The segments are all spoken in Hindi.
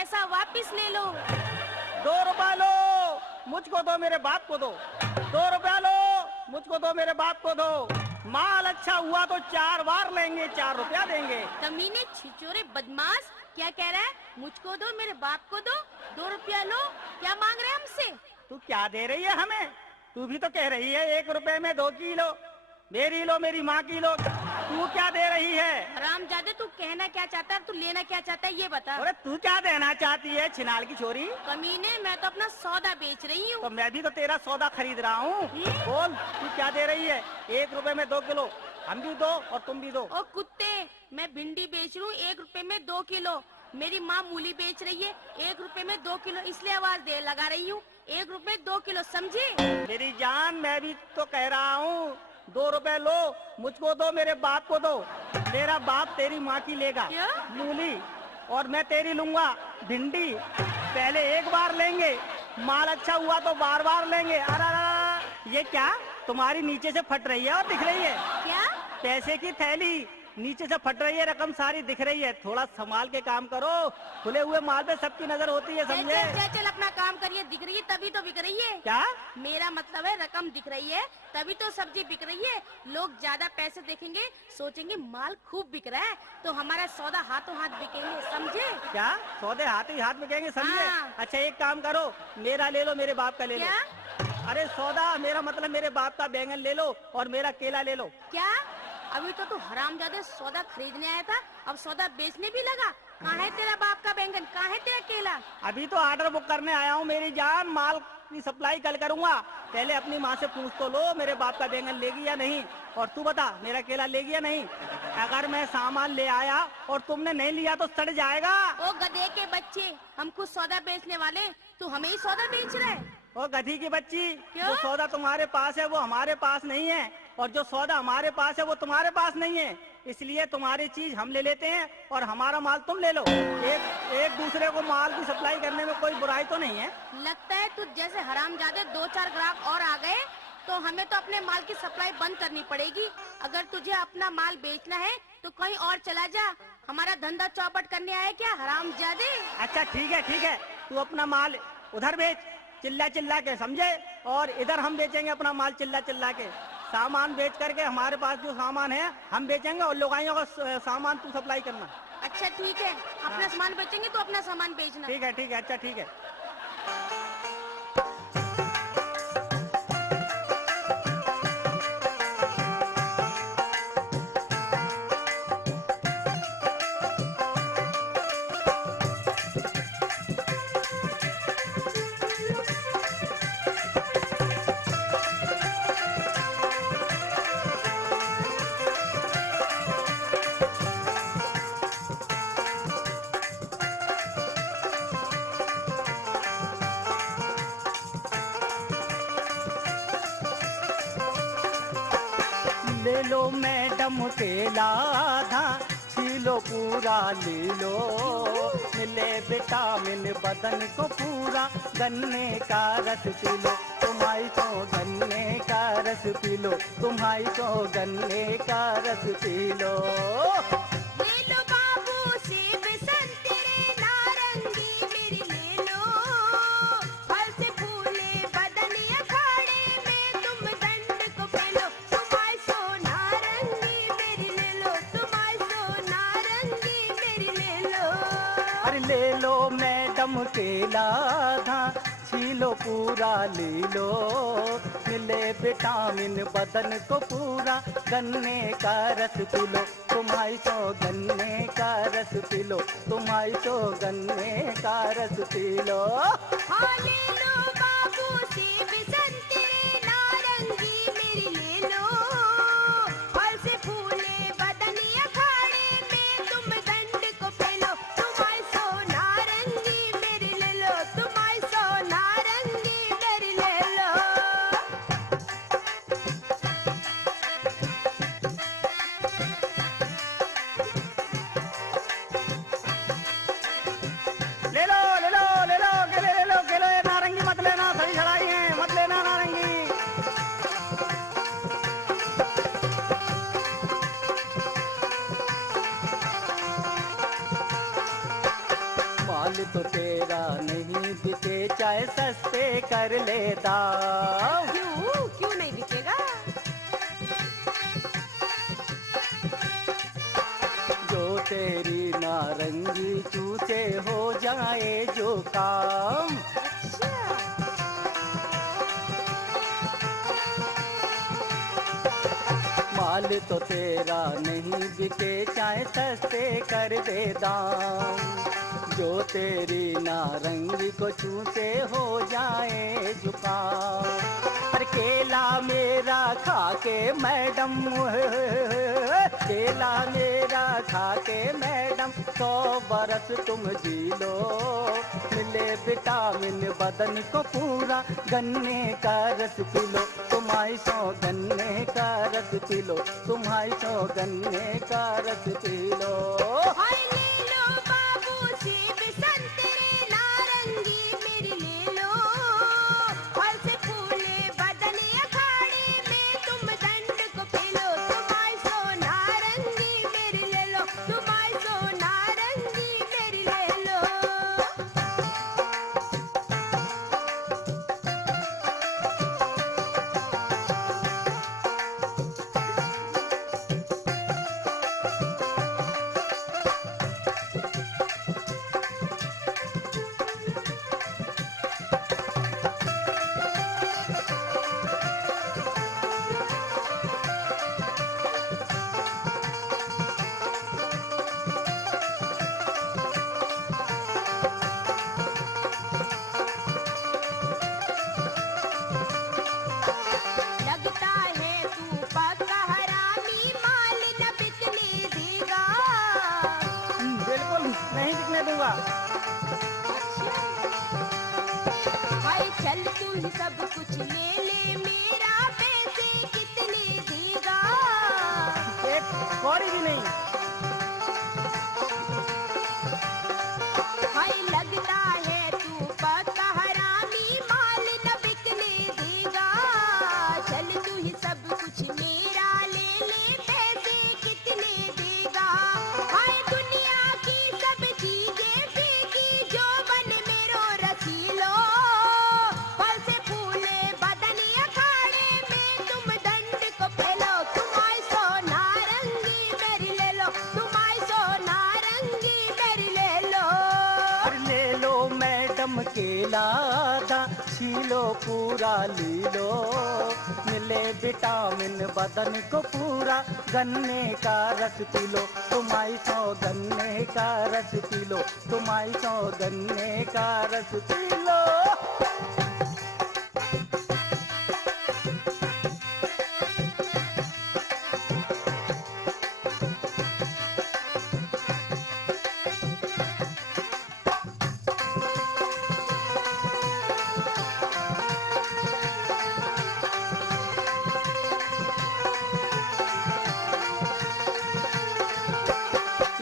पैसा वापस ले लो। 2 रुपया लो, मुझको दो, मेरे बाप को दो। 2 रुपया लो, मुझको दो, मेरे बाप को दो। माल अच्छा हुआ तो 4 बार लेंगे, 4 रुपया देंगे। कमीने, छिचोरे, बदमाश, क्या कह रहा है? मुझको दो, मेरे बाप को दो, 2 रुपया लो। क्या मांग रहे हैं हमसे? तू क्या दे रही है हमें? तू भी तो कह रही है 1 रुपए में 2 किलो, मेरी लो, मेरी माँ की लो। तू क्या दे रही है? हरामजादे, तू कहना क्या चाहता है, तू लेना क्या चाहता है, ये बता। अरे तू क्या देना चाहती है, छिनाल की छोरी? कमीने, मैं तो अपना सौदा बेच रही हूँ। तो मैं भी तो तेरा सौदा खरीद रहा हूँ। बोल, तू क्या दे रही है? 1 रुपए में 2 किलो, हम भी दो और तुम भी दो। ओ कुत्ते, मैं भिंडी बेच रही हूँ 1 रुपए में 2 किलो। मेरी माँ मूली बेच रही है 1 रुपए में 2 किलो, इसलिए आवाज दे लगा रही हूँ। 1 रुपए 2 किलो, समझे? मेरी जान, मैं भी तो कह रहा हूँ 2 रुपए लो, मुझको दो, मेरे बाप को दो। तेरा बाप तेरी माँ की लेगा क्या? मूली, और मैं तेरी लूंगा भिंडी। पहले 1 बार लेंगे, माल अच्छा हुआ तो बार बार लेंगे। अरे ये क्या तुम्हारी नीचे से फट रही है और दिख रही है? क्या? पैसे की थैली नीचे से फट रही है, रकम सारी दिख रही है। थोड़ा संभाल के काम करो, खुले हुए माल पे सबकी नजर होती है, समझे? चल अपना काम करिए, दिख रही है तभी तो बिक रही है। क्या? मेरा मतलब है रकम दिख रही है तभी तो सब्जी बिक रही है। लोग ज्यादा पैसे देखेंगे, सोचेंगे माल खूब बिक रहा है, तो हमारा सौदा हाथों हाथ बिकेंगे, समझे? क्या सौदे हाथ ही हाथ बिकेंगे, समझे? हाँ। अच्छा एक काम करो, मेरा ले लो, मेरे बाप का ले लो। क्या? अरे सौदा, मेरा मतलब मेरे बाप का बैंगन ले लो और मेरा केला ले लो। क्या? अभी तो तू हरामजादे सौदा खरीदने आया था, अब सौदा बेचने भी लगा। कहाँ है तेरा बाप का बैंगन, कहाँ है तेरा केला? अभी तो ऑर्डर बुक करने आया हूँ मेरी जान, माल की सप्लाई कल करूँगा। पहले अपनी माँ से पूछ तो लो मेरे बाप का बैंगन लेगी या नहीं, और तू बता मेरा केला लेगी या नहीं। अगर मैं सामान ले आया और तुमने नहीं लिया तो सड़ जाएगा। ओ गधे के बच्चे, हम खुद सौदा बेचने वाले, तू हमें ही सौदा बेच रहा है? ओ गधी की बच्ची, क्यों? जो सौदा तुम्हारे पास है वो हमारे पास नहीं है, और जो सौदा हमारे पास है वो तुम्हारे पास नहीं है। इसलिए तुम्हारी चीज हम ले लेते हैं और हमारा माल तुम ले लो। एक दूसरे को माल की सप्लाई करने में कोई बुराई तो नहीं है। लगता है तू जैसे हरामजादे 2-4 ग्राहक और आ गए तो हमें तो अपने माल की सप्लाई बंद करनी पड़ेगी। अगर तुझे अपना माल बेचना है तो कहीं और चला जा, हमारा धंधा चौपट करने आया क्या हरामजादे? अच्छा ठीक है, तू अपना माल उधर बेच चिल्ला चिल्ला के, समझे? और इधर हम बेचेंगे अपना माल चिल्ला चिल्ला के। सामान बेच करके हमारे पास जो सामान है हम बेचेंगे और लोगाइयों का सामान तू सप्लाई करना। अच्छा ठीक है, अपना सामान बेचेंगे तो अपना सामान बेचना। ठीक है, अच्छा ठीक है। ले लो मैडम केला आधा, छीलो पूरा ले लो। मिले विटामिन बदन को पूरा, गन्ने का रस पी लो। तुम्हारी तो गन्ने का रस पी लो, तुम्हारी तो गन्ने का रस पी लो। ले लो बाबू सेब संतरे नारंगी मेरी ले लो, फल से फूले बदन अखाड़े में तुम दंड को पेलो। तुम्हारी सो नारंगी मेरी ले लो, तुम्हारी सो नारंगी मेरी ले लो। अरे ले लो मैडम केला आधा, छीलो पूरा ले लो। मिले विटामिन बदन को पूरा, गन्ने का रस पी लो। तुम्हारी तो गन्ने का रस पी लो, तुम्हारी तो गन्ने का रस पी लो। हाँ ले लो बाबू सेब संतरे नारंगी मेरी ले लो, फल से फूले बदन अखाड़े में तुम दंड को पेलो। तुम्हारी सो नारंगी मेरी ले लो, तुम्हारी सो नारंगी मेरी ले लो। ले लो केले, ले लो केले, ये नारंगी मत माल तो तेरा नहीं बिके, चाहे सस्ते कर ले दाम। क्यों क्यों नहीं बिकेगा? जो तेरी नारंगी चूसे हो जाए जो काम। अच्छा। माल तो तेरा नहीं बिके, चाहे सस्ते कर दे दाम। जो तेरी नारंगी को चूसे हो जाए जुकाम। हर केला मेरा खा के मैडम, केला मेरा खा के मैडम 100 बरस तुम जी लो। मिले विटामिन बदन को पूरा, गन्ने का रस पी लो। तुम्हारी 100 गन्ने का रस पी लो, तुम्हारी 100 गन्ने का रस पी लो। हाय ले लो बाबू सेब संतरे नारंगी मेरी ले लो। फल से फूले बदन अखाड़े में तुम दंड को पी लो। तुम्हारी 100 नारंगी मेरी ले लो, तुम्हारी 100 नारंगी मेरी ले लो। लगता है तू पक्का हरामी, माल न बिकने देगा। बिल्कुल नहीं बिकने दूंगा। भाई चल तू ही सब कुछ ले ले, मेरा पैसे कितने देगा? एक कौड़ी भी नहीं। भाई लगता है तू पक्का हरामी, माल न बिकने देगा। चल तू ही सब कुछ मेरा ले ले, पैसे कितने देगा? हाय दुनिया की सब चीजें फीकी, जो बन मेरो रसीलो। फल से फूले बदन अखाड़े में तुम दंड को फैलो। तुम्हारी 100 नारंगी मेरी ले लो, तुम्हारी 100 नारंगी मेरी ले लो। और ले लो मैडम केला दा, छीलो पूरा ली लो। मिले विटामिन बदन को पूरा, गन्ने का रस पी लो। तुम्हारी 100 गन्ने का रस पी लो, तुम्हारी 100 गन्ने का रस पी लो।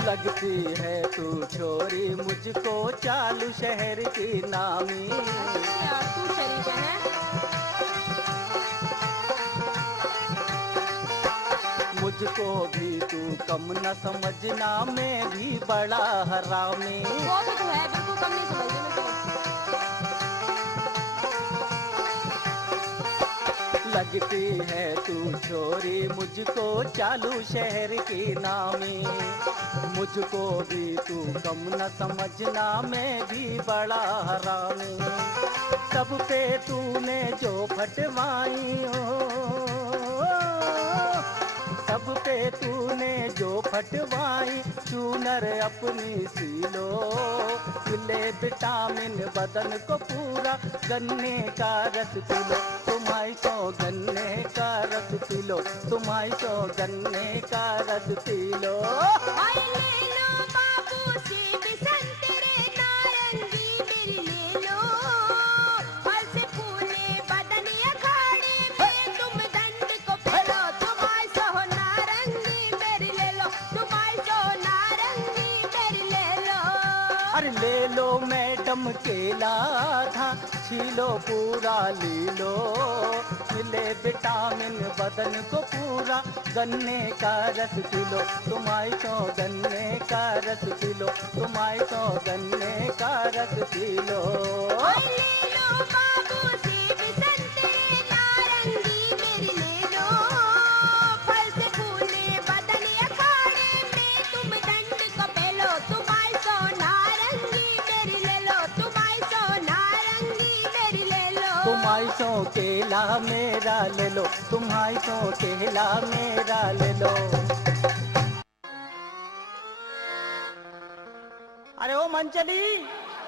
लगती है तू छोरी मुझको चालू शहर की नामी। अच्छा तू शरीफ है? मुझको भी तू कम न समझना, मैं भी बड़ा हरामी। वो भी तो है, बिल्कुल कम नहीं समझ मैं तो। लगती है तू छोरी मुझको चालू शहर की नामी। मुझको भी तू कम न समझना, मैं भी बड़ा हरामी। सब पे तूने जो फटवाई हो, सब पे तूने जो फटवाई, चूनर अपनी सीलो। मिले विटामिन बदन को पूरा, गन्ने का रस पी लो। तुम्हारी 100 गन्ने का रस पी लो, तुम्हारी 100 गन्ने का रस पी लो। हाय ले लो बाबू सेब संतरे नारंगी मेरी ले लो। फल से फूले बदन अखाड़े में तुम दंड को फैलो। तुम्हारी 100 नारंगी मेरी ले लो, तुम्हारी 100 नारंगी मेरी ले लो। अरे ले लो मैडम केला था, छीलो पूरा ले लो, मिले विटामिन बदन को पूरा, गन्ने का रस पी लो, तुम आई तो गन्ने का रस पी लो, तुम आई तो गन्ने का रस पी लो। और ले लो बाबू सेब संतरे नारंगी मेरी ले लो, फल से फूले बदन अखाड़े में तुम दंड को पहलो, तुम आई सो नारंगी मेरी ले लो, तुम आई सो नारंगी मेरी ले लो। तुम आई सो केला मेरा ले लो, तुम आई सो केला मेरा ले लो। अरे ओ मंचली,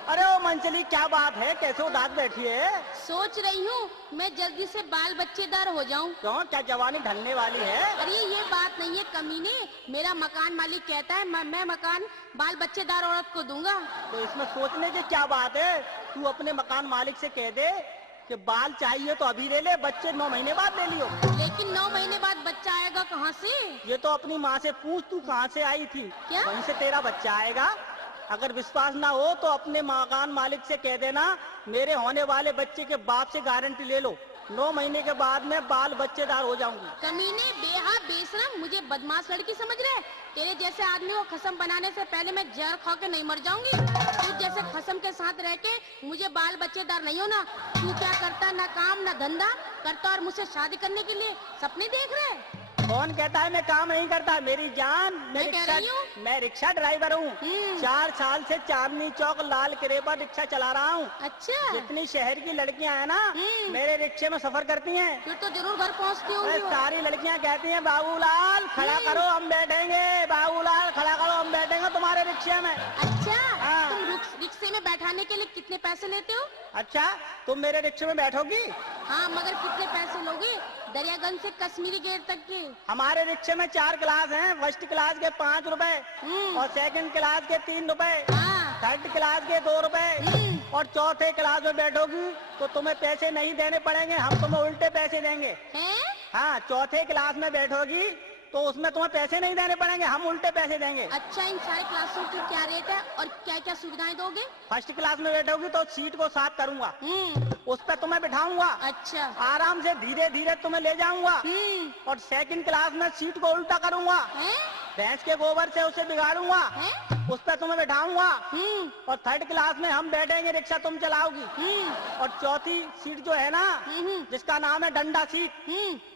अरे ओ मंचली, क्या बात है, कैसे उदास बैठी है? सोच रही हूँ मैं जल्दी से बाल बच्चेदार हो जाऊँ। क्यों, क्या जवानी ढलने वाली है? अरे ये बात नहीं है कमीने, मेरा मकान मालिक कहता है मैं मकान बाल बच्चेदार औरत को दूंगा। तो इसमें सोचने की क्या बात है? तू अपने मकान मालिक से कह दे कि बाल चाहिए तो अभी ले ले, बच्चे 9 महीने बाद ले लियो। लेकिन 9 महीने बाद बच्चा आएगा कहाँ से? ये तो अपनी माँ से पूछ, तू कहाँ से आई थी, क्या? वहीं से तेरा बच्चा आएगा। अगर विश्वास ना हो तो अपने मकान मालिक से कह देना मेरे होने वाले बच्चे के बाप से गारंटी ले लो, 9 महीने के बाद मैं बाल बच्चेदार हो जाऊंगी। कमीने बेहा बेशरम, मुझे बदमाश लड़की समझ रहे? तेरे जैसे आदमी को खसम बनाने से पहले मैं जहर खा के नहीं मर जाऊंगी। तू जैसे खसम के साथ रह के मुझे बाल बच्चेदार नहीं होना। तू क्या करता, ना काम ना धंधा करता और मुझसे शादी करने के लिए सपने देख रहे? कौन कहता है मैं काम नहीं करता? मेरी जान, मैं रिक्शा ड्राइवर हूँ। 4 साल से चांदनी चौक लाल किले पर रिक्शा चला रहा हूँ। अच्छा, जितनी शहर की लड़कियाँ हैं ना, मेरे रिक्शे में सफर करती हैं। फिर तो जरूर घर पहुँचती अरे होंगी। सारी लड़कियाँ कहती हैं बाबूलाल खड़ा करो हम बैठेंगे, बाबूलाल खड़ा करो हम बैठेंगे तुम्हारे रिक्शे में। अच्छा, हाँ। तुम रिक्शे में बैठाने के लिए कितने पैसे लेते हो? अच्छा, तुम मेरे रिक्शे में बैठोगी? हाँ, मगर कितने पैसे लोगे? दरियागंज से कश्मीरी गेट तक के। हमारे रिक्शे में 4 क्लास हैं। फर्स्ट क्लास के 5 रुपए और सेकंड क्लास के 3 रुपए, हाँ। थर्ड क्लास के 2 रुपए और चौथे क्लास में बैठोगी तो तुम्हें पैसे नहीं देने पड़ेंगे, हम तुम्हें उल्टे पैसे देंगे। हैं? हाँ, चौथे क्लास में बैठोगी तो उसमें तुम्हें पैसे नहीं देने पड़ेंगे, हम उल्टे पैसे देंगे। अच्छा, इन सारे क्लासों की क्या रेट है और क्या क्या सुविधाएं दोगे? फर्स्ट क्लास में बैठोगी तो सीट को साफ करूंगा, उस पर तुम्हें बिठाऊंगा, अच्छा। आराम से धीरे धीरे तुम्हें ले जाऊंगा। और सेकंड क्लास में सीट को उल्टा करूंगा, हैं? भैंस के गोबर से उसे बिगाड़ूंगा, हैं? उस पर तुम्हें बिठाऊंगा। और थर्ड क्लास में हम बैठेंगे, रिक्शा तुम चलाओगी। और चौथी सीट जो है ना, जिसका नाम है डंडा सीट,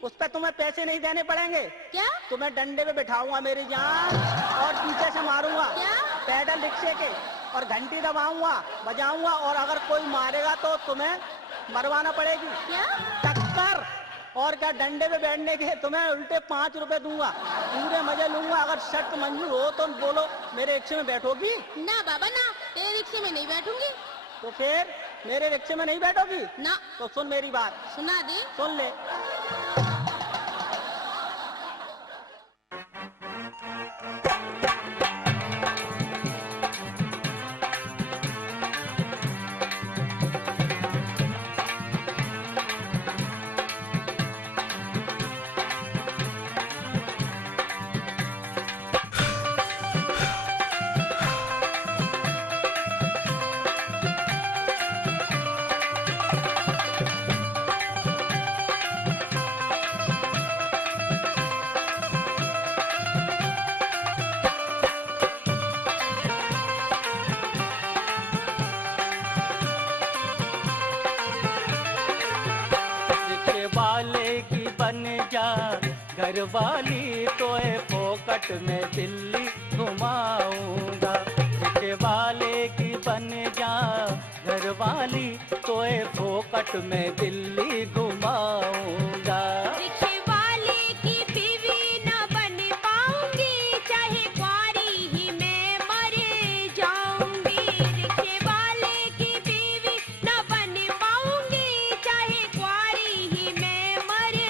उस पर तुम्हें पैसे नहीं देने पड़ेंगे। क्या? तुम्हें डंडे पे बिठाऊंगा मेरी जान और पीछे से मारूंगा क्या? पैडल रिक्शे के, और घंटी दबाऊंगा, बजाऊंगा, और अगर कोई मारेगा तो तुम्हें मरवाना पड़ेगी। क्या? टक्कर। और क्या, डंडे पे बैठने के तुम्हें उल्टे 5 रुपए दूंगा, पूरे मजे लूंगा। अगर शर्त मंजूर हो तो बोलो मेरे रिक्शे में बैठोगी? ना बाबा ना, तेरे रिक्शे में नहीं बैठूंगी। तो फिर मेरे रिक्शे में नहीं बैठोगी? ना। तो सुन मेरी बात, सुना दे। सुन ले। घर वाली तोए फोकट में दिल्ली घुमाऊंगा, रिक्शे वाले की बन जा घर वाली तोए फोकट में दिल्ली घुमाऊंगा। रिक्शे वाले की बीवी न बन पाऊंगी, चाहे कुंवारी ही मैं मर जाऊंगी। रिक्शे वाले की बीवी न बन पाऊंगी, चाहे कुंवारी ही मैं मर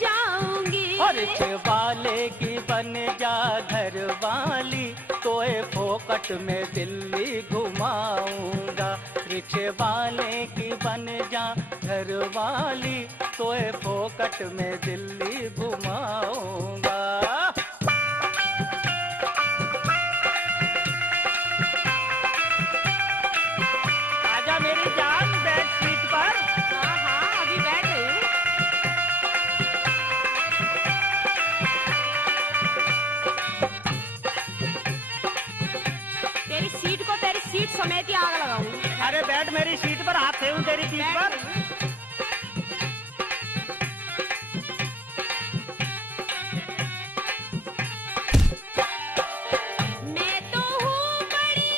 जाऊंगी। रिक्शे वाले की बन जा घर वाली तोए फोकट में दिल्ली घुमाऊंगा, रिक्शे वाले की बन जा घर वाली तोए फोकट में दिल्ली घुमाऊंगा। तेरी सीट को, तेरी सीट समेत ही आग लगाऊंगी। अरे बैठ मेरी सीट पर, हाथ फेंकूं तेरी सीट पर। मैं तो हूँ पढ़ी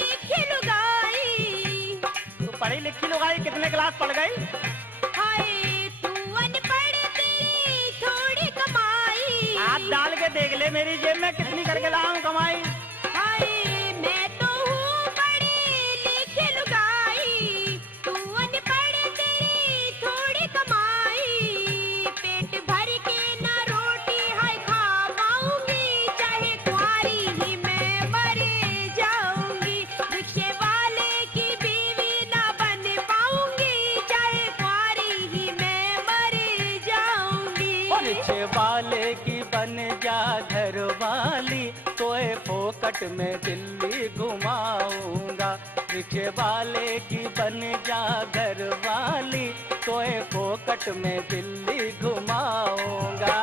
लिखी लुगाई। तू पढ़ी लिखी लुगाई, कितने क्लास पढ़ गई? हाय तू अनपढ़, तेरी थोड़ी कमाई। हाथ डाल के देख ले मेरी जेब में कितनी करके लाया हूँ कमाई। हाय मैं तो हूँ पढ़ी लिखी लुगाई, तू अनपढ़, तेरी थोड़ी कमाई। पेट भर के ना रोटी हाय खा पाऊंगी, चाहे कुंवारी ही मैं मर जाऊंगी। रिक्शे वाले की बीवी ना बन पाऊंगी, चाहे कुंवारी ही मैं मर जाऊंगी। रिक्शे वाले की बन जा घर वाली, तोए फोकट में दिल्ली घुमाऊंगा। रिक्शे वाले की बन जा घर वाली, तोए फोकट में दिल्ली घुमाऊंगा।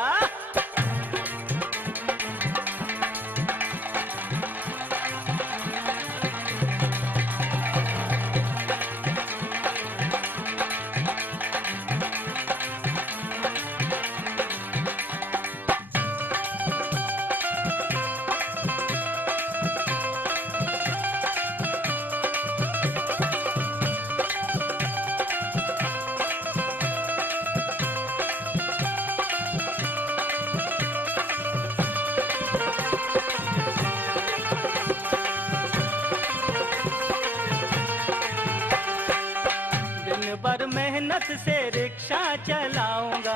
पर मेहनत से रिक्शा चलाऊंगा।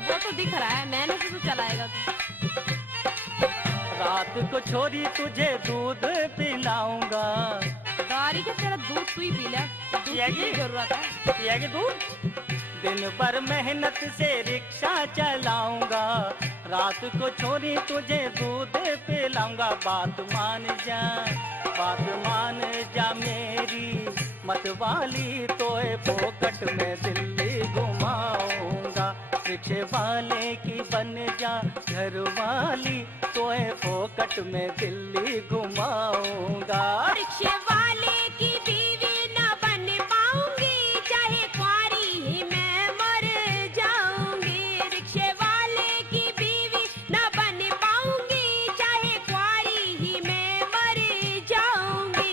वो तो दिख रहा है, मेहनत से तो चलाएगा तू। रात को छोरी तुझे दूध पिलाऊंगा। गाड़ी के तेरा दूध तू ही पी ले, दूध की जरूरत है। पिएगी दूध? दिन भर मेहनत से रिक्शा चलाऊंगा, रात को छोरी तुझे दूध पिलाऊंगा। बात मान जा मेरी मत वाली, तोए फोकट में दिल्ली घुमाऊंगा। रिक्शे वाले की बन जा घर वाली, तोए फोकट में दिल्ली घुमाऊंगा। रिक्शे वाले की बीवी ना बन पाऊंगी, चाहे कुंवारी ही मैं मर जाऊंगी। रिक्शे वाले की बीवी ना बन पाऊंगी, चाहे कुंवारी ही मैं मर जाऊंगी।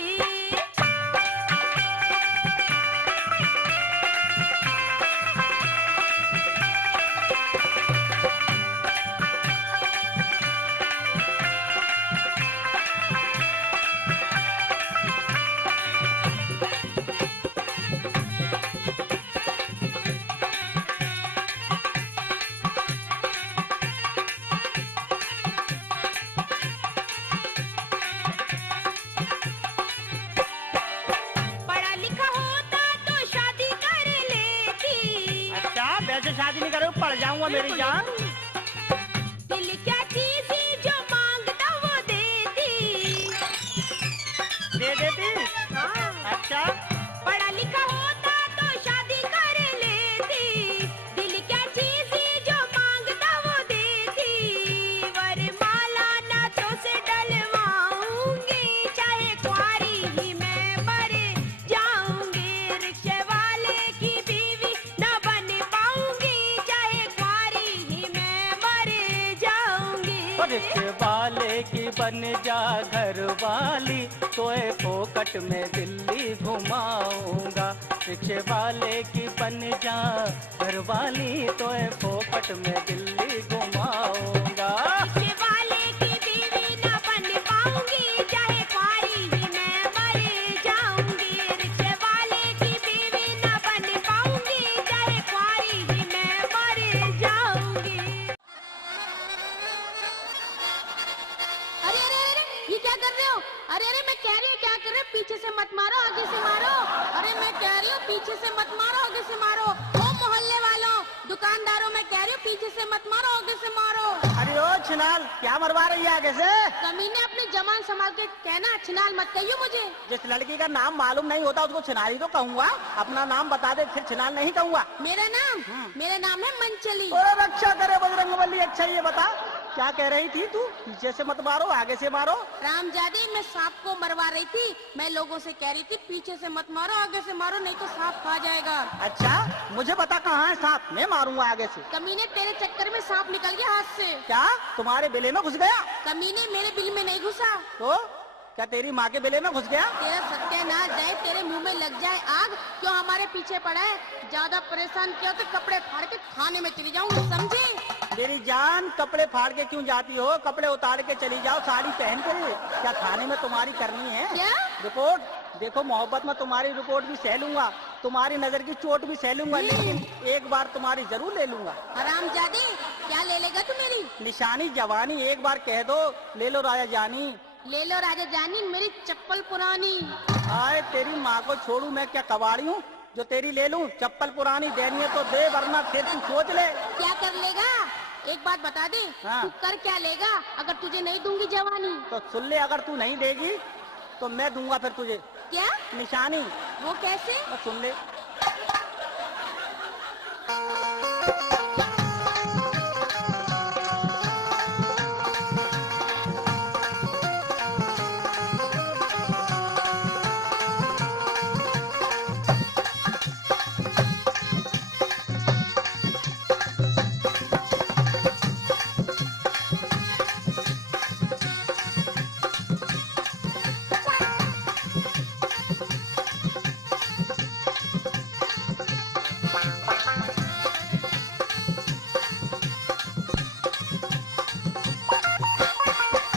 वैसे शादी नहीं करो, पड़ जाऊंगा मेरी जान। दिल क्या चीज़ जो मांगता वो देती। दे देती? हाँ। अच्छा। पढ़ा लिखा होता तो शादी कर लेती। दिल क्या चीज़ जो मांगता वो देती। वरमाला नाथों से डलवाऊंगी, चाहे कुंवारी ही मैं मर जाऊंगी। रिक्शे वाले की बीवी ना बन पाऊंगी, चाहे कुंवारी ही मैं मर जाऊंगी। रिक्शे वाले की बन जा घर वाली, तोए फोकट में दिल्ली घुमाऊंगा। रिक्शे वाले की बन जा घर वाली, तोए फोकट में दिल्ली घुमाऊंगा। रिक्शे वाले की बीवी ना बन पाऊंगी, चाहे कुंवारी ही मैं मर जाऊंगी। रिक्शे वाले की बीवी ना बन पाऊंगी, चाहे कुंवारी ही मैं मर जाऊंगी। अरे अरे अरे, ये क्या कर रहे हो? अरे अरे, मैं कह रही हूँ क्या कर रहे हो? पीछे से मत मारो, आगे से मारो। अरे मैं कह रही हूँ पीछे से मत मारो, आगे से मारो। ओ मोहल्ले वालों, दुकानदारों, मैं कह रही हूँ पीछे से मत मारो, आगे से मारो। अरे ओ छिनाल, क्या मरवा रही है आगे से? कमीने, अपनी जबान संभाल के कहना, छिनाल मत कहियो मुझे। जिस लड़की का नाम मालूम नहीं होता उसको छिनाली तो कहूँगा। अपना नाम बता दे, फिर छिनाल नहीं कहूँगा। मेरा नाम है मंचली। और रक्षा करे बजरंगबली। अच्छा ये बता, क्या कह रही थी तू? पीछे से मत मारो, आगे से मारो। रामजादी, मैं सांप को मरवा रही थी। मैं लोगों से कह रही थी पीछे से मत मारो, आगे से मारो, नहीं तो सांप खा जाएगा। अच्छा, मुझे पता कहाँ है सांप, मैं मारूंगा आगे से। कमीने, तेरे चक्कर में सांप निकल गया हाथ से। क्या तुम्हारे बिले में घुस गया? कमीने, मेरे बिल में नहीं घुसा। तो क्या तेरी माँ के बिले में घुस गया? तेरा सत्यानाश जाए, तेरे मुंह में लग जाए आग। क्यों हमारे पीछे पड़ा है? ज्यादा परेशान किया तो कपड़े फाड़ के खाने में चली जाऊंगी, समझे? मेरी जान, कपड़े फाड़ के क्यों जाती हो? कपड़े उतार के चली जाओ, साड़ी पहन के। क्या खाने में तुम्हारी करनी है क्या रिपोर्ट? देखो, मोहब्बत में तुम्हारी रिपोर्ट भी सह लूंगा, तुम्हारी नजर की चोट भी सह लूंगा, लेकिन एक बार तुम्हारी जरूर ले लूंगा। हरामजादी, क्या ले लेगा तू मेरी? निशानी जवानी, एक बार कह दो ले लो राजा जानी। ले लो राजा जानी, मेरी चप्पल पुरानी। आए, तेरी माँ को छोड़ू, मैं क्या कबाड़ी हूँ जो तेरी ले लूं? चप्पल पुरानी देनी है तो दे, वरना फिर तू सोच ले। क्या कर लेगा? एक बात बता दे, हाँ। तू कर क्या लेगा अगर तुझे नहीं दूंगी जवानी? तो सुन ले, अगर तू नहीं देगी तो मैं दूंगा फिर तुझे क्या? निशानी। वो कैसे? तो सुन ले।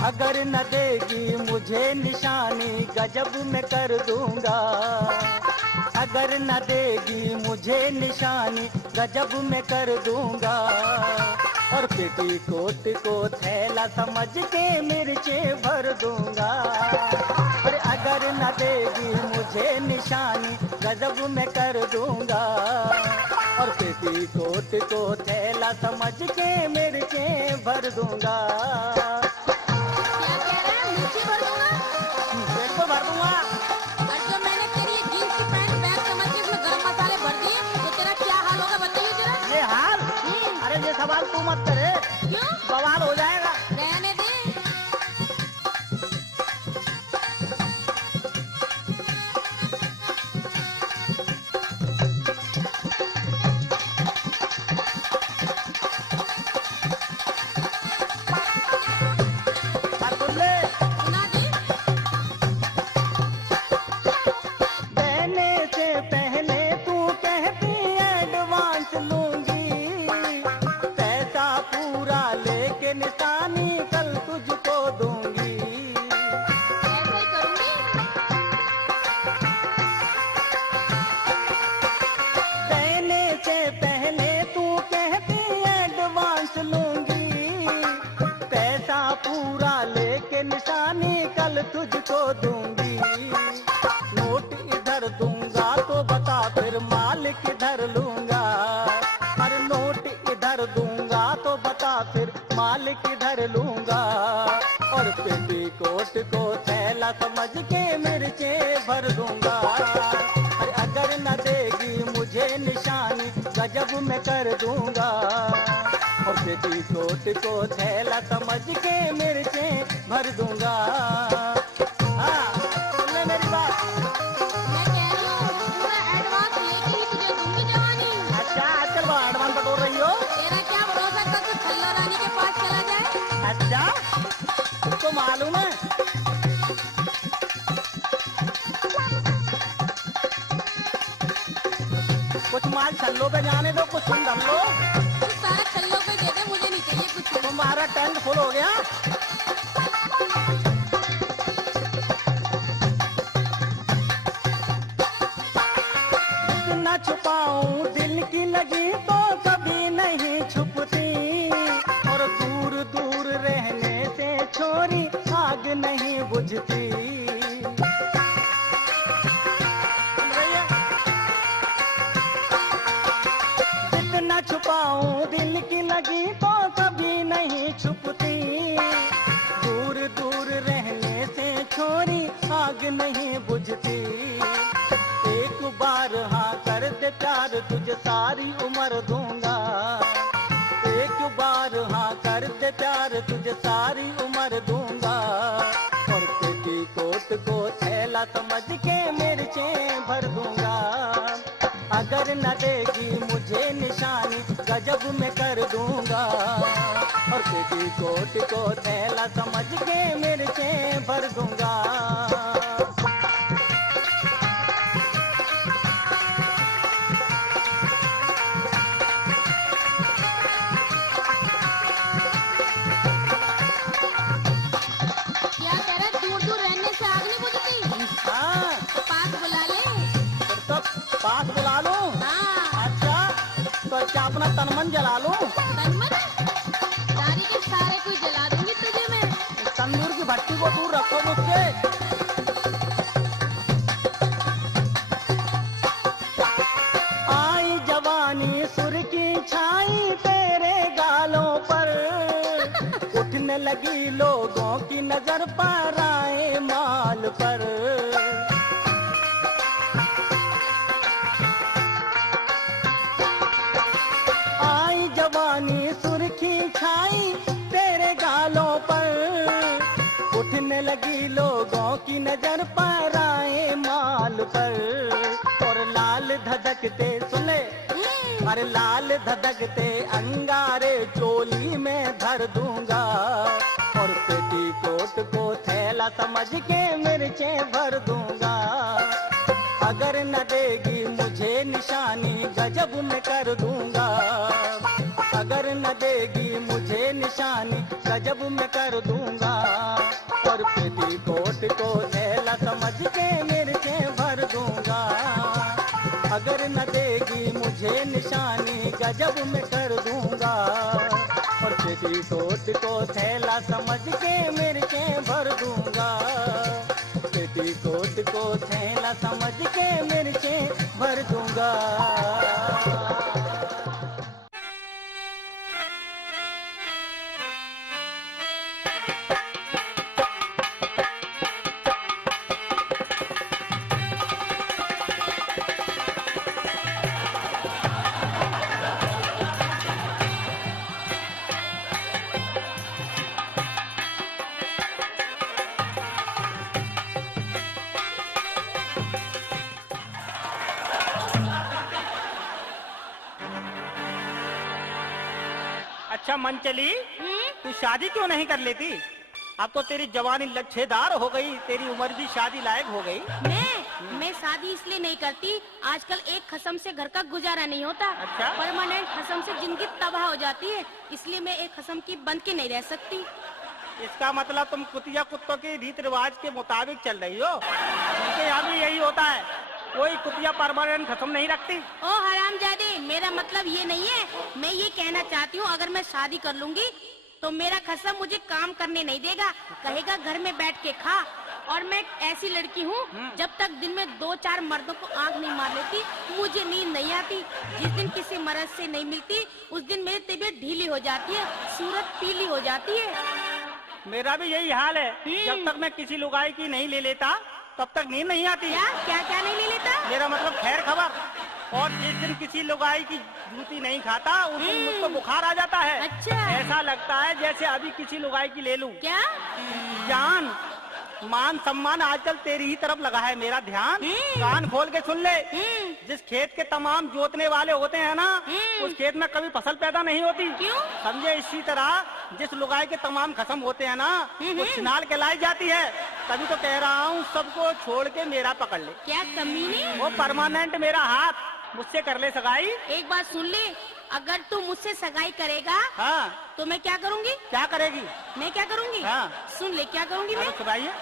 अगर न देगी मुझे निशानी, गजब मैं कर दूंगा। अगर न देगी मुझे निशानी, गजब मैं कर दूंगा। और पेटीकोट को थैला समझ के मिर्चे भर दूंगा। अरे अगर न देगी मुझे निशानी, गजब मैं कर दूंगा। और पेटीकोट को थैला समझ के मिर्चे भर दूंगा। क्या कह रहा है? नीचे भर दूंगा? पेट को भर दूंगा। और जो मैंने तेरी ये जीन्स की पैंट बैग समझ के इसमें गरम मसाले भर दिए, तो तेरा क्या हाल होगा बताइए जरा। ये हाल? अरे ये सवाल तू मत करे, क्यों? बवाल हो जाएगा। रहने दे। और सुन ले, सुना दे। देने से पहले तू कहती एडवांस लूंगी। पैसा पूरा लेके निशानी कल तुझको दूंगी। ऐसे ही करूंगी। देने से पहले तू कहती एडवांस लूंगी। पैसा पूरा लेके निशानी कल तुझको दूंगी। नोट इधर दूंगा तो बता फिर माल किधर लूंगा। अरे नोट इधर दूंगा तो बता फिर माल किधर लूंगा। और पेटीकोट को थैला समझ के मिर्चे भर दूंगा। अरे अगर न देगी मुझे निशानी, गजब मैं कर दूंगा। और पेटीकोट को थैला समझ के मिर्चे भर दूंगा। हाँ, सुन ले मेरी बात। मैं कह रही हूँ पूरा एडवांस लेके ही तुझे दूंगी जवानी। अच्छा, आजकल बहुत एडवांस बटोर रही हो। तेरा क्या भरोसा कर तू छल्ला रानी के पास चला जाए? अच्छा, तुमको मालूम है? कुछ माल छल्लों पे जाने दो, कुछ सुन लो। तू सारे छल्लों पे दे दे, मुझे नहीं चाहिए कुछ। तुम्हारा टैंक फुल हो गया। जितना छुपाऊं दिल की लगी तो कभी नहीं छुपती। और दूर दूर रहने से छोरी आग नहीं बुझती। जितना छुपाऊं दिल की लगी तो कभी नहीं छुपती। दूर दूर रहने से छोरी आग नहीं बुझती। एक बार हाँ कर दे प्यार, तुझे सारी उम्र दूंगा। एक बार हाँ कर दे प्यार, तुझे सारी उम्र दूंगा। और पेटीकोट को थैला समझ के मिर्चें भर दूंगा। अगर न देगी मुझे निशानी, गजब में कर दूंगा। और पेटीकोट को थैला समझ के मिर्चें भर दूंगा। क्या कह रहा, दूर दूर रहने से आग नहीं बुझती? हाँ, तो पास बुला ले। तो पास बुला लूं? हाँ। अच्छा, तो अच्छा अपना तनमन जला लूं? तनमन सारी के सारे कोई जला दूंगी तुझे मैं। तंदूर की भट्टी को दूर रखो मुझसे। आई जवानी सुर की छाई तेरे गालों पर, उठने लगी लोगों की नजर पर आए माल पर। आई जवानी सुर्खी छाई तेरे गालों पर, उठने लगी लोगों की नजर पर आए माल पर। और लाल धधकते सुने, अरे लाल धधकते अंगारे चोली में धर दूंगा। और पेटीकोट को थैला समझ के मिर्चें भर दूंगा। अगर न देगी मुझे निशानी, गजब में कर दूंगा। अगर न देगी मुझे निशानी, गजब में कर दूंगा। और पेटीकोट को थैला समझ के मिर्चें भर दूंगा। अगर न देगी मुझे निशानी, गजब में कर दूंगा। और पेटीकोट को थैला समझ के मिर्चें भर दूंगा। पेटीकोट को थैला समझ के मिर्चें भर दूंगा। अच्छा मन चली, तू शादी क्यों नहीं कर लेती? अब तो तेरी जवानी लच्छेदार हो गई, तेरी उम्र भी शादी लायक हो गई। मैं शादी इसलिए नहीं करती, आजकल एक खसम से घर का गुजारा नहीं होता। अच्छा? परमानेंट खसम से जिंदगी तबाह हो जाती है, इसलिए मैं एक खसम की बन के नहीं रह सकती। इसका मतलब तुम कुतिया कुत्तों के रीत रिवाज के मुताबिक चल रही हो। उनके यहाँ भी यही होता है, कोई कुतिया परमानेंट खत्म नहीं रखती। ओ हरामजादे, मेरा मतलब ये नहीं है। मैं ये कहना चाहती हूँ, अगर मैं शादी कर लूंगी तो मेरा खसम मुझे काम करने नहीं देगा, कहेगा घर में बैठ के खा। और मैं ऐसी लड़की हूँ, जब तक दिन में 2-4 मर्दों को आंख नहीं मार लेती, मुझे नींद नहीं आती। जिस दिन किसी मर्द से नहीं मिलती, उस दिन मेरी तबीयत ढीली हो जाती है, सूरत पीली हो जाती है। मेरा भी यही हाल है। जब तक मैं किसी लुगाई की नहीं ले लेता, तब तक नींद नहीं आती। क्या नहीं ले लेता? मेरा मतलब खैर खबर। और जिस दिन किसी लुगाई की जूती नहीं खाता, उस दिन मुझको बुखार आ जाता है। अच्छा। ऐसा लगता है जैसे अभी किसी लुगाई की ले लूं। क्या? जान, मान सम्मान आजकल तेरी ही तरफ लगा है मेरा ध्यान। कान खोल के सुन ले। जिस खेत के तमाम जोतने वाले होते हैं ना, उस खेत में कभी फसल पैदा नहीं होती। क्यों? समझे? इसी तरह जिस लुगाई के तमाम खसम होते हैं ना, वो छिनाल के लाई जाती है। तभी तो कह रहा हूँ, सबको छोड़ के मेरा पकड़ ले। क्या कमीने? वो परमानेंट मेरा हाथ, मुझसे कर ले सगाई। एक बात सुन ले, अगर तू मुझसे सगाई करेगा, हाँ, तो मैं क्या करूँगी? क्या करेगी? मैं क्या करूँगी? हाँ। सुन ले, क्या करूँगी मैं? सुनाइए।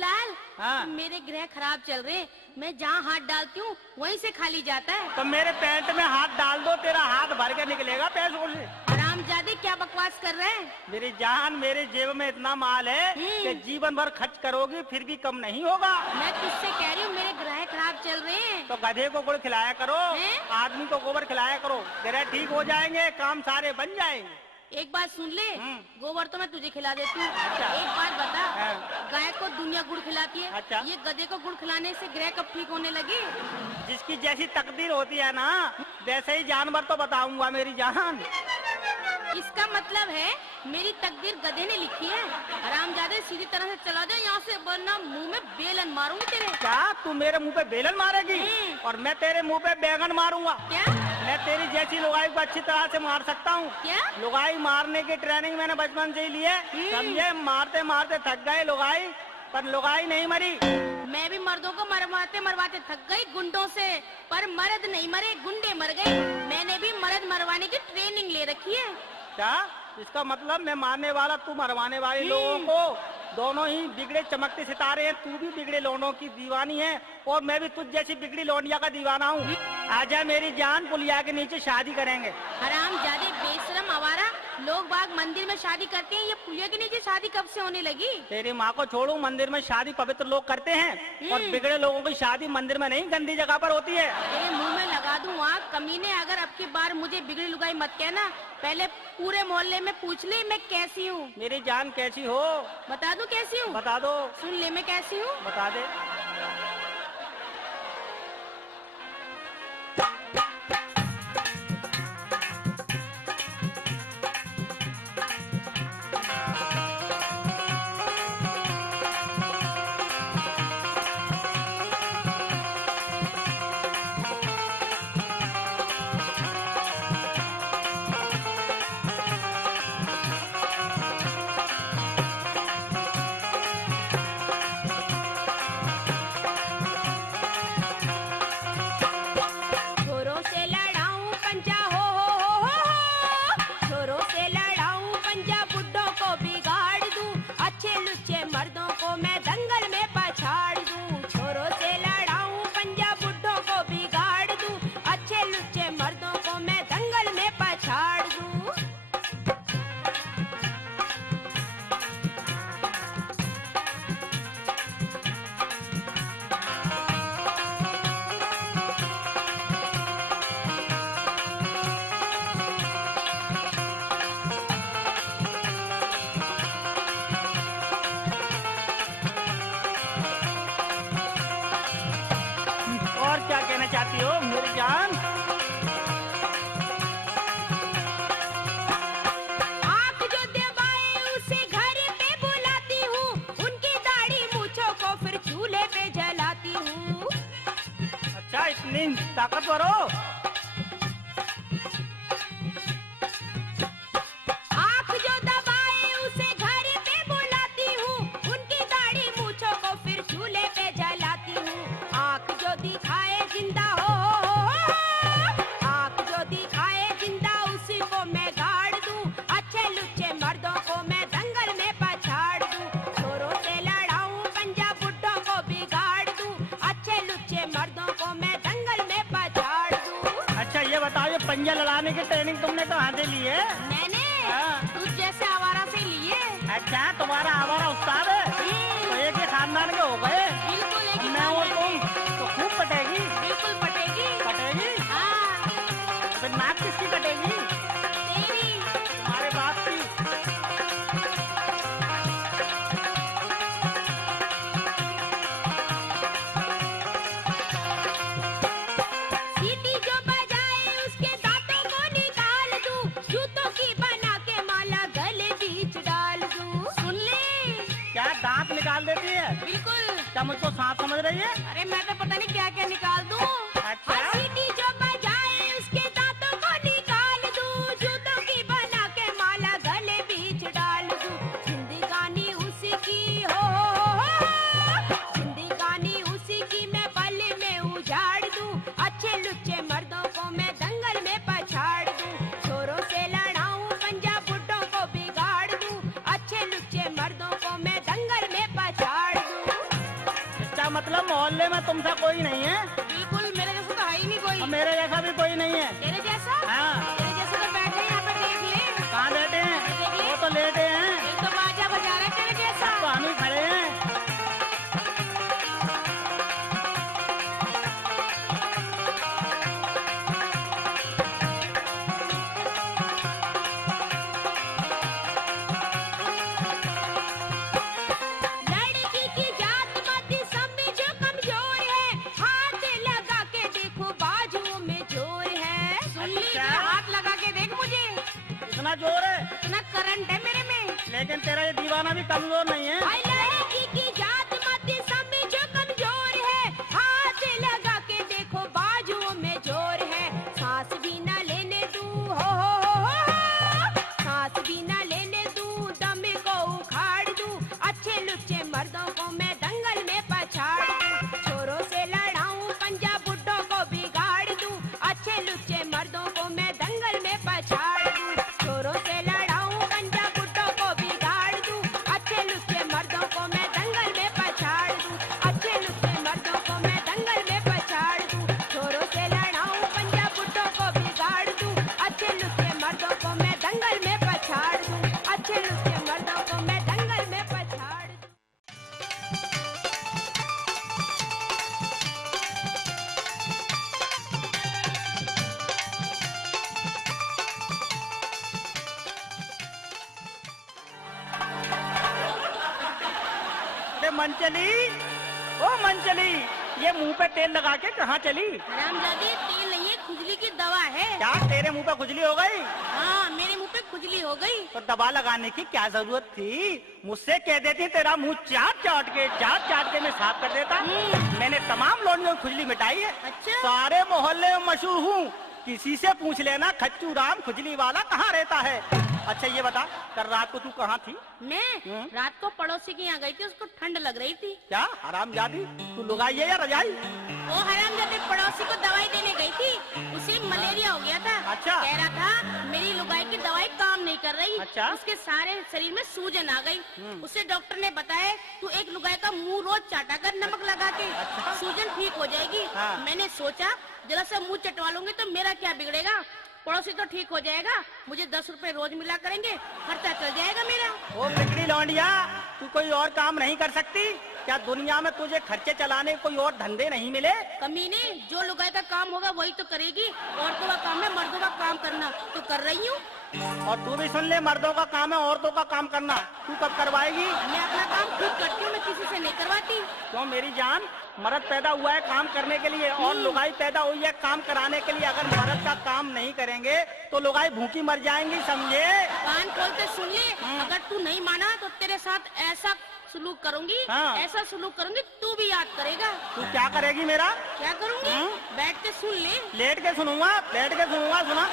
बुद्धलाल, हाँ। मेरे ग्रह खराब चल रहे, मैं जहाँ हाथ डालती हूँ वहीं से खाली जाता है। तो मेरे पैंट में हाथ डाल दो, तेरा हाथ भर के निकलेगा पैसों से। हरामजादे, क्या बकवास कर रहे हैं? मेरी जान, मेरे जेब में इतना माल है कि जीवन भर खर्च करोगी फिर भी कम नहीं होगा। मैं तुझसे कह रही हूँ मेरे ग्रह खराब चल रहे हैं। तो गधे को गुड़ खिलाया करो, हैं? आदमी को गोबर खिलाया करो, ग्रह ठीक हो जाएंगे, काम सारे बन जाएंगे। एक बात सुन ले, गोबर तो मैं तुझे खिला देती हूँ। अच्छा। एक बात बता, हाँ। गाय को दुनिया गुड़ खिलाती है, अच्छा। ये गधे को गुड़ खिलाने से ग्रह कब ठीक होने लगी? जिसकी जैसी तकदीर होती है ना, वैसे ही जानवर तो बताऊंगा मेरी जान। इसका मतलब है मेरी तकदीर गधे ने लिखी है। हरामजादे, सीधी तरह से चला जाए यहाँ से, वरना मुंह में बेलन मारूंगी तेरे। क्या तू मेरे मुंह पे बेलन मारेगी और मैं तेरे मुंह पे बैगन मारूंगा? क्या? मैं तेरी जैसी लुगाई को अच्छी तरह से मार सकता हूँ। क्या? लुगाई मारने की ट्रेनिंग मैंने बचपन से ही ली है, समझे? मारते मारते थक गए लुगाई, पर लुगाई नहीं मरी। मैं भी मर्दों को मरवाते मरवाते थक गई गुंडों से, पर मर्द नहीं मरे, गुंडे मर गए। मैंने भी मर्द मरवाने की ट्रेनिंग ले रखी है। क्या? इसका मतलब मैं मारने वाला, तू मरवाने वाले लोगों को, दोनों ही बिगड़े चमकते सितारे हैं। तू भी बिगड़े लोगों की दीवानी है और मैं भी तुझ जैसी बिगड़ी लौंडिया का दीवाना हूँ। आजा मेरी जान, पुलिया के नीचे शादी करेंगे। हरामजादे, बेशरम आवारा, लोग बाग मंदिर में शादी करते हैं, ये पुलिया के नीचे शादी कब से होने लगी? तेरी माँ को छोड़ू, मंदिर में शादी पवित्र लोग करते हैं और बिगड़े लोगों की शादी मंदिर में नहीं, गंदी जगह पर होती है। तेरे मुंह में लगा दूं आग, कमीने। अगर अब की बार मुझे बिगड़ी लुगाई मत कहना, पहले पूरे मोहल्ले में पूछ ले मैं कैसी हूँ। मेरी जान कैसी हो? बता दूं कैसी हूँ? बता दो। सुन ले मैं कैसी हूँ। बता दे। छोरों से लड़ाऊं पंजा, हो। छोरों से लड़ाऊं पंजा, बुड्ढों को बिगाड़ दूं, अच्छे लुच्चे मर्दों को मैं दंगल में पछाड़ दूं। छोरों से लड़ाऊं पंजा, बुड्ढों को बिगाड़ दूं, अच्छे लुच्चे मर्दों को मैं दंगल में पछाड़ दूं। और क्या कहना चाहती हो मेरी जान? आँख जो दबाए उसे घर पे बुलाती हूँ, उनकी दाढ़ी मूंछों को फिर चूल्हे पे जलाती हूँ। अच्छा, इतनी ताकतवर हो? आँख जो दबाए उसे घर पे बुलाती हूँ, उनकी दाढ़ी मूंछों को फिर चूल्हे पे जलाती हूँ। आँख जो दिखाए जिंदा, हो। आँख जो दिखाए जिंदा, उसी को मैं गाड़ दूं, अच्छे लुच्चे मर्दों को मैं दंगल में पछाड़ दूं। छोरों से लड़ाऊं पंजा, बुड्ढों को बिगाड़ दूं, अच्छे लुच्चे मर्दों को मैं दंगल में पछाड़ दूं। अच्छा ये बताओ, ये पंजा लड़ाने की ट्रेनिंग तुमने कहाँ से ली है? मैंने हाँ। तुझ जैसे आवारा से लिए। अच्छा, तुम्हारा हमारा उस्ताद है तो एक ही खानदान के हो गए। बिल्कुल एक ही मैं और खानदान तुम तो खूब पटेगी। बिल्कुल पटेगी। पटेगी? हाँ, फिर नाक किसकी कटेगी? तेरी। तुम्हारे बाप की। सीटी जो बजाए उसके दांतों को निकाल दूं, जूतों की बना के माला गले बीच डाल दूं। सुन ले। क्या दांत निकाल देती है? बिल्कुल। क्या मुझको सांप समझ रही है? अरे मैं तो पता नहीं क्या क्या निकाल दूं। अच्छा। और सीटी जो बजाए उसके दांतों को निकाल दूं, जूतों की बना के माला गले बीच डाल दूं। जिंदगानी उसी की, हो। जिंदगानी उसी की मैं पल में उजाड़ दूं, अच्छे लुच्चे मर्दों को मैं दंगल में पछाड़ दूं। छोरों से लड़ाऊं पंजा, बुड्ढों को बिगाड़ दूं, अच्छे लुच्चे मर्दों को मैं दंगल में पछाड़ दूं। मोहल्ले में तुमसे कोई नहीं है? बिल्कुल मेरे जैसा तो है ही नहीं कोई। और मेरे जैसा भी कोई नहीं है। तेरे जैसा? हाँ। तेरे जैसा तो बैठे यहाँ पे, देख ले। कहाँ बैठे हैं? देख ले। वो तो लेटे हैं। एक तो बाजा बजा रहा है तेरे जैसा। तो हम ही खड़े हैं। लड़की की जात मत समझो कमजोर है, हाथ लगा के देखो बाजुओं में जोर है। सुन ली, अच्छा। तेरा हाथ लगा के देख मुझे, इतना जोर है, इतना करंट है मेरे में। लेकिन तेरा ये दीवाना भी कमजोर नहीं है। हाय लड़की की जात मत समझो कमजोर है, हाथ लगा के देखो बाजुओं में जोर है। सांस भी न लेने दूं हो, सांस भी न लेने दूं, दम को उखाड़ दूं, अच्छे लुच्चे मर्दों को मैं दंगल में पछाड़ दूं, छोरों से लड़ाऊं पंजा बुड्ढों को बिगाड़ दूं, अच्छे लुच्चे मर्दों को मैं दंगल में पछाड़ दूं, छोरों से लड़ाऊं पंजा बुड्ढों को बिगाड़ दूं, अच्छे लुच्चे मर्दों को मैं दंगल में पछाड़ दूं, अच्छे लुच्चे मर्दों को मैं दंगल में पछाड़ दूं, छोरों से लड़ाऊं पंजा बुड्ढों को बिगाड़ दूं, अच्छे लुच्चे मर्दों को मैं दंगल में पछाड़ दूं, अच्छे लुच्चे मर्दों को मैं दंगल में पछाड़ दूं। अरे मनचली, ओ मनचली, ये मुंह पे तेल लगा के कहाँ चली? रामजादी, तेल नहीं है, खुजली की दवा है। क्या तेरे मुंह पे खुजली हो गई? हाँ, मेरे मुंह पे खुजली हो गई। तो दवा लगाने की क्या जरूरत थी? मुझसे कह देती, तेरा मुंह चाट चाट के मैं साफ कर देता। मैंने तमाम लोगों की खुजली मिटाई है। अच्छा। सारे मोहल्ले में मशहूर हूँ, किसी से पूछ लेना खच्चू राम खुजली वाला कहाँ रहता है। अच्छा ये बता, कल रात को तू कहाँ थी? मैं रात को पड़ोसी के यहाँ गई थी, उसको ठंड लग रही थी। क्या हरामजादी, तू लुगाई है या रजाई? वो हरामजादी पड़ोसी को दवाई देने गई थी, उसे मलेरिया हो गया था। अच्छा। कह रहा था मेरी लुगाई की दवाई काम नहीं कर रही। अच्छा। उसके सारे शरीर में सूजन आ गई। उसे डॉक्टर ने बताया तू एक लुगाई का मुंह रोज चाटा कर नमक लगा के, अच्छा। सूजन ठीक हो जाएगी। हाँ। मैंने सोचा जरा सा मुंह चटवा लूंगी तो मेरा क्या बिगड़ेगा, पड़ोसी तो ठीक हो जाएगा, मुझे 10 रुपए रोज मिला करेंगे, खर्चा चल जाएगा मेरा। ओ बिगड़ी लौंडिया, तू कोई और काम नहीं कर सकती क्या? दुनिया में तुझे खर्चे चलाने कोई और धंधे नहीं मिले? कमीने, जो लुगाई का काम होगा वही तो करेगी। औरतों का काम है मर्दों का काम करना, तो कर रही हूँ। और तू भी सुन ले, मर्दों का काम है औरतों का काम करना। तू कब करवाएगी? मैं अपना काम खुद करती हूँ, मैं किसी से नहीं करवाती। क्यों मेरी जान, मर्द पैदा हुआ है काम करने के लिए और लुगाई पैदा हुई है काम कराने के लिए। अगर मर्द का काम नहीं करेंगे तो लुगाई भूखी मर जाएंगी, समझे? कान खोल के सुन ले, अगर तू नहीं माना तो तेरे साथ ऐसा सुलूक करूंगी, हाँ। ऐसा सुलूक करूंगी तू भी याद करेगा। तू क्या करेगी मेरा? क्या करूंगी? बैठ के सुन ले। लेट के सुनूंगा, लेट के सुनूंगा, सुना।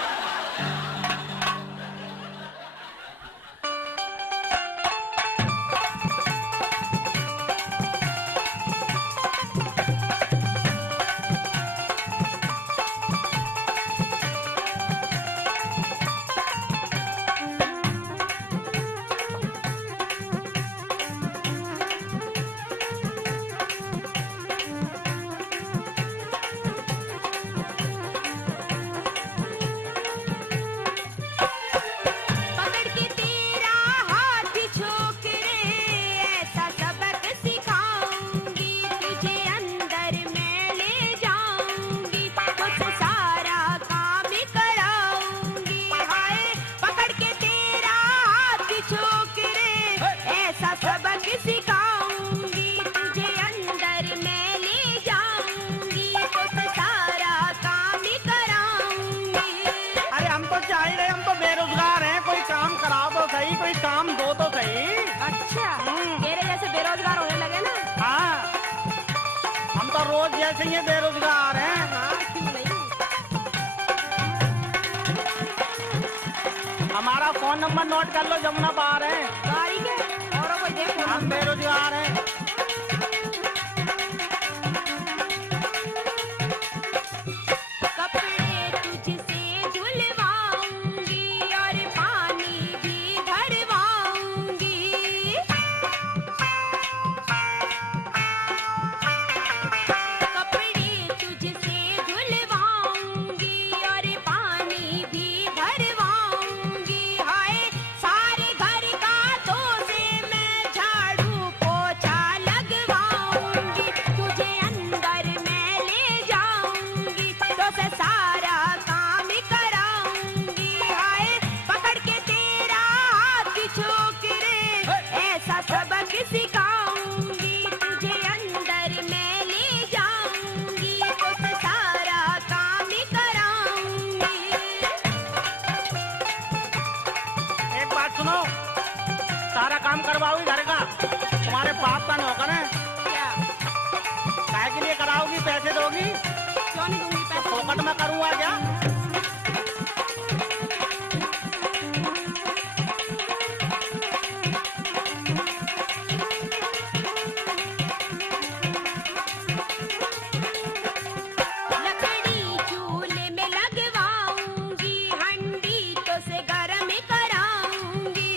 पकड़ के तेरा हाथ छोकरे, ऐसा सबक सिखाऊंगी, तुझे अंदर मैं ले जाऊंगी, तुझसे सारा काम कराऊंगी। हाय पकड़ के तेरा हाथ छोकरे, ऐसा सबक सिखाऊंगी, तुझे अंदर मैं ले जाऊंगी, तुझसे सारा काम कराऊंगी। अरे हम तो चाह ही रहे, हम तो बेरोजगार हैं, कोई काम कराओ तो सही, कोई काम दो तो सही। अच्छा, मेरे जैसे बेरोजगार होने लगे ना? हाँ, हम तो रोज जैसे ही बेरोजगार हैं। हाँ, क्यों नहीं? हमारा फोन नंबर नोट कर लो, जमुना बाहर है। गाड़ी के औरों को देखो। हम बेरोजगार हैं। कपड़े तुझसे धुलवाऊंगी और पानी भी भरवाऊंगी। करवाओगी घर का? तुम्हारे बाप का नौकर है। क्या? काय के लिए कराओगी? पैसे दोगी? क्यों नहीं दूंगी पैसे? फोकट में करूँगा क्या? लकड़ी चूल्हे में लगवाऊंगी, हंडी तो से गरम कराऊंगी।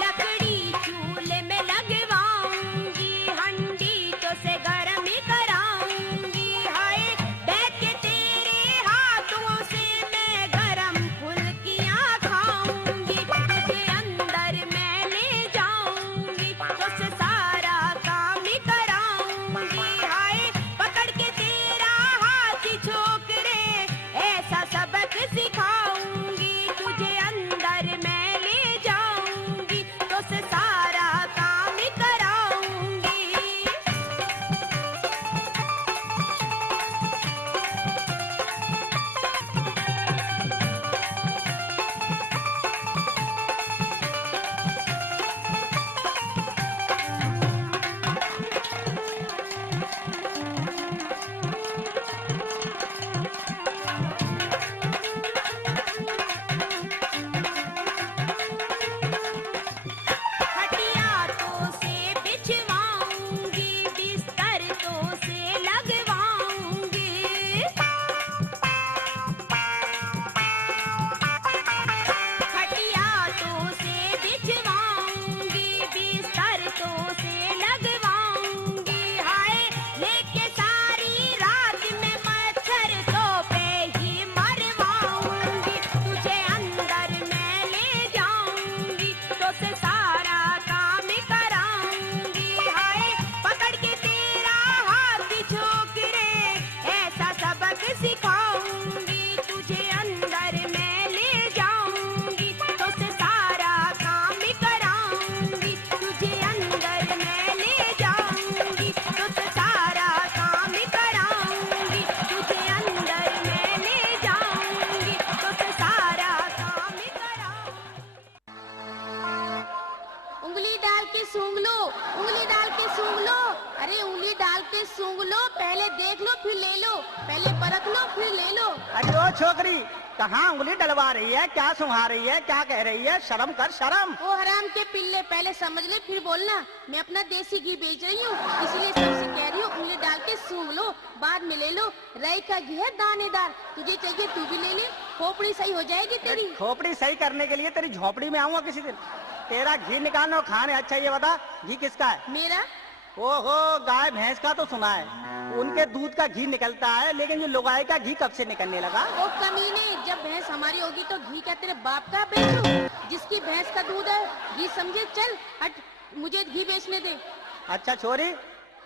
लकड़ी चूल्हे में लगवाऊंगी, हंडी तो से गरम कराऊंगी। हाय बैठ के तेरे हाथों से मैं गरम फुल्कियां खाऊंगी। तुझे अंदर मैं ले जाऊंगी, तुझसे सारा काम कराऊंगी। हाय पकड़ के तेरा हाथ छोकरे, ऐसा सबक सिखाऊंगी। तुझे अंदर मैं ले जाऊंगी, तुझसे सारा काम कराऊंगी। खटिया तो से बिछवाऊंगी, बिस्तर तो से लगवाऊंगी। खटिया तो से बिछवाऊंगी, बिस्तर तो से लगवाऊंगी। हाय लेके सारी रात में मच्छर तो पे ही मरवाऊंगी। तुझे अंदर मैं ले जाऊंगी, तो से सारा काम कराऊंगी। हाय पकड़ के तेरा हाथ छोकरे, ऐसा सबक सिखाऊंगी। तुझे अंदर मैं ले जाऊंगी, तो से सारा काम कराऊंगी। तुझे अंदर मैं ले जाऊंगी, तो से सारा काम कराऊंगी। तुझे अंदर मैं ले जाऊंगी, तो से सारा काम कराऊंगी। उंगली डाल के सूंघ लो, उंगली डाल के सूंघ लो। अरे उंगली डाल के सूंघ लो, पहले देख लो फिर ले लो, पहले परख लो फिर ले लो। अरे ओ छोकरी, कहाँ उंगली डलवा रही है? क्या सुंघा रही है? क्या कह रही है? शर्म कर शर्म। ओ हराम के पिल्ले, पहले समझ ले फिर बोलना। मैं अपना देसी घी बेच रही हूँ, इसलिए सबसे कह रही हूँ उंगली डाल के सूंघ लो, बाद में ले लो। रई का घी है दानेदार, तुझे चाहिए तू भी ले ले, खोपड़ी सही हो जाएगी तेरी। खोपड़ी सही करने के लिए तेरी झोपड़ी में आऊंगा किसी दिन। तेरा घी निकालना और खाने। अच्छा ये बता, घी किसका है? मेरा? ओहो, गाय भैंस का तो सुना है, उनके दूध का घी निकलता है, लेकिन ये लुगाई का घी कब से निकलने लगा? ओ कमीने, जब भैंस हमारी होगी तो घी क्या तेरे बाप का बेचूं? जिसकी भैंस का दूध है घी समझे, चल हट, मुझे घी बेचने दे। अच्छा छोरी,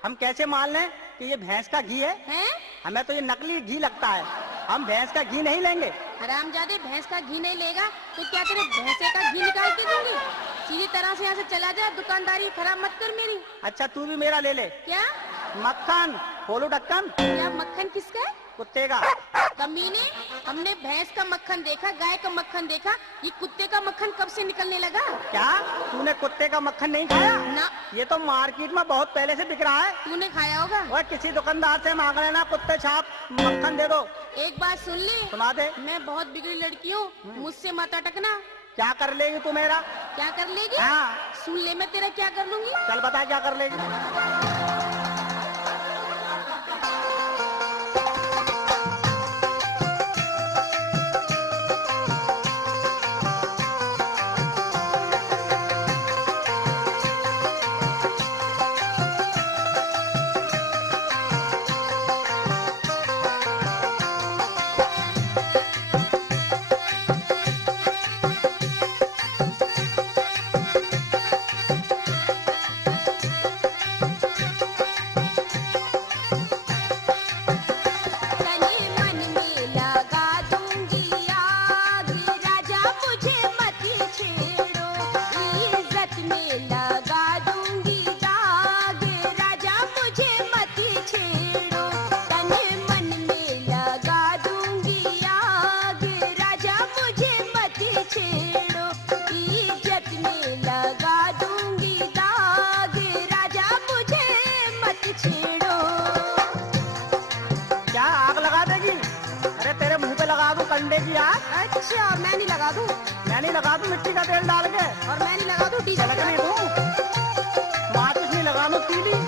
हम कैसे मान लें कि ये भैंस का घी है? हैं? हमें तो ये नकली घी लगता है, हम भैंस का घी नहीं लेंगे। हरामजादे, भैंस का घी नहीं लेगा तो क्या तेरे भैंसे का घी निकाल के दूंगी? सीधी तरह से यहाँ से चला जा, दुकानदारी खराब मत कर मेरी। अच्छा तू भी मेरा ले ले। क्या? मक्खन खोलो ढक्कन। क्या मक्खन किसका है? कुत्ते का। कमीने, हमने भैंस का मक्खन देखा, गाय का मक्खन देखा, ये कुत्ते का मक्खन कब से निकलने लगा? क्या तूने कुत्ते का मक्खन नहीं खाया? ना। ये तो मार्केट में बहुत पहले से बिक रहा है। तूने खाया होगा। और किसी दुकानदार से मांग लेना, कुत्ते छाप मक्खन दे दो। एक बात सुन ले, सुना दे। मैं बहुत बिगड़ी लड़की हूँ, मुझसे मत अटकना। क्या कर लेगी तू मेरा? क्या कर लेगी? हाँ। सुन ले, मैं तेरा क्या कर लूंगी। चल बता क्या कर लेगी। मत छेड़ो। क्या आग लगा देगी? अरे तेरे मुंह पे लगा दूं कंडे की आग? अच्छा, मैं नहीं लगा दूं? मैं नहीं लगा दूं मिट्टी का तेल डाल के? और मैं नहीं लगा दूं डीजल चलक नहीं का? दूं, माचिस नहीं लगा दूं तीली?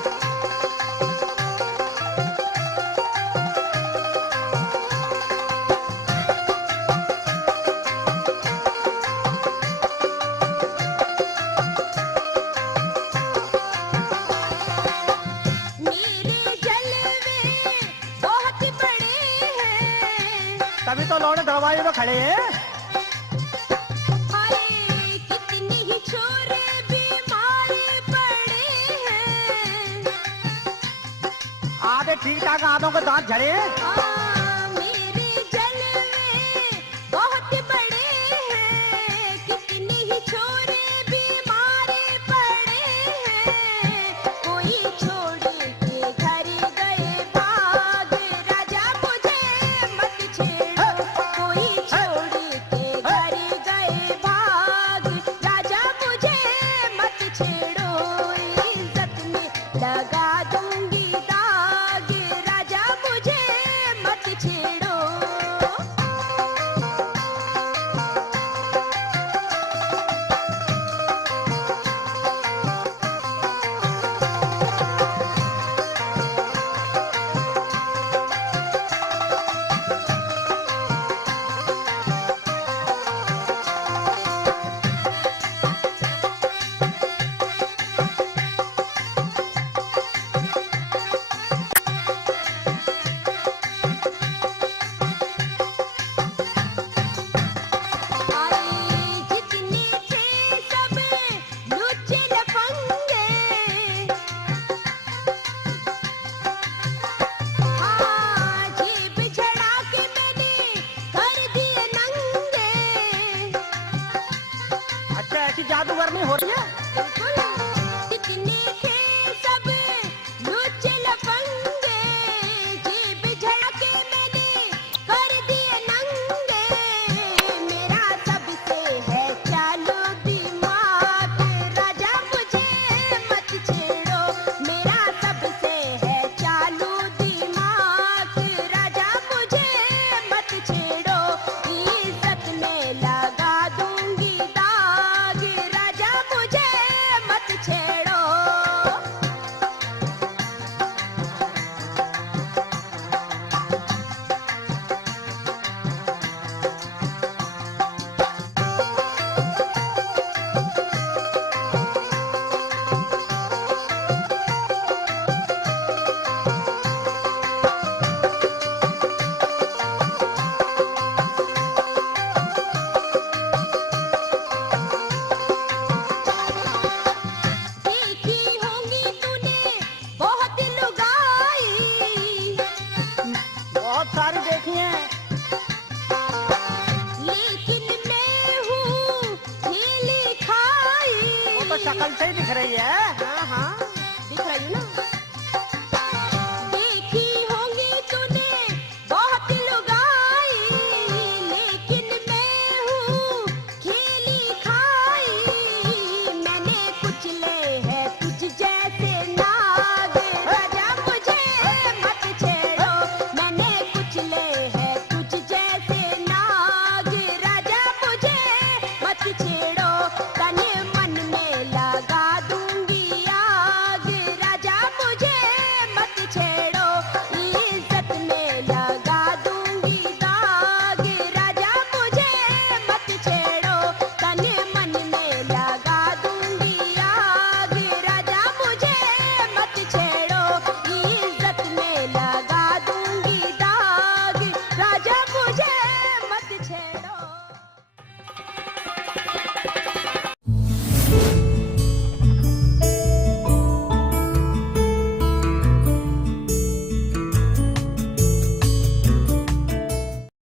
मेरे जलवे बहुत बड़े हैं। तभी तो लौड़े दरवाजे पे खड़े हैं। हाय, कितनी ही छोरे बीमार पड़े हैं। आधे ठीक ठाक आधों के दांत झड़े हैं। हाँ,